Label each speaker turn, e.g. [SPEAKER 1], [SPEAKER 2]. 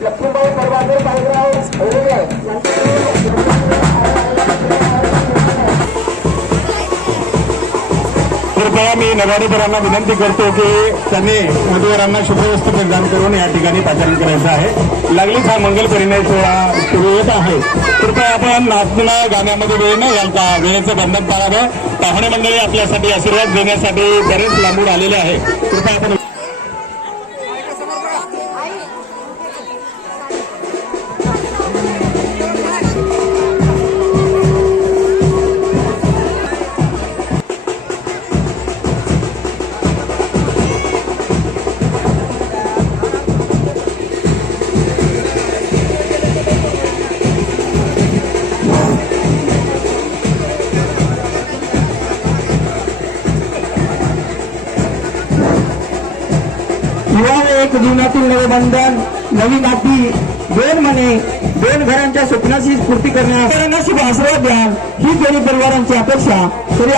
[SPEAKER 1] कृपया मी नगाडेकरांना विनंती करतो की त्यांनी उमेदवारांना शुभवस्तू प्रदान करून या ठिकाणी पाचारण करायचं आहे. लागलीच हा मंगल परिणय सोहळा सुरू येत आहे. कृपया आपण नाचणं गाण्यामध्ये वेळ न घालता. वेळेचं बंधन पाळावं. पाहुणे मंडळी आपल्यासाठी आशीर्वाद देण्यासाठी बरेच लांबून आलेले आहे. कृपया आपण
[SPEAKER 2] विवाह एक जीवनातील नवे बंधन नवी नाती दोन मने दोन घरांच्या स्वप्नाची स्फूर्ती करण्यास शुभ आशीर्वाद द्या. ही दोन्ही परिवारांची अपेक्षा. तरी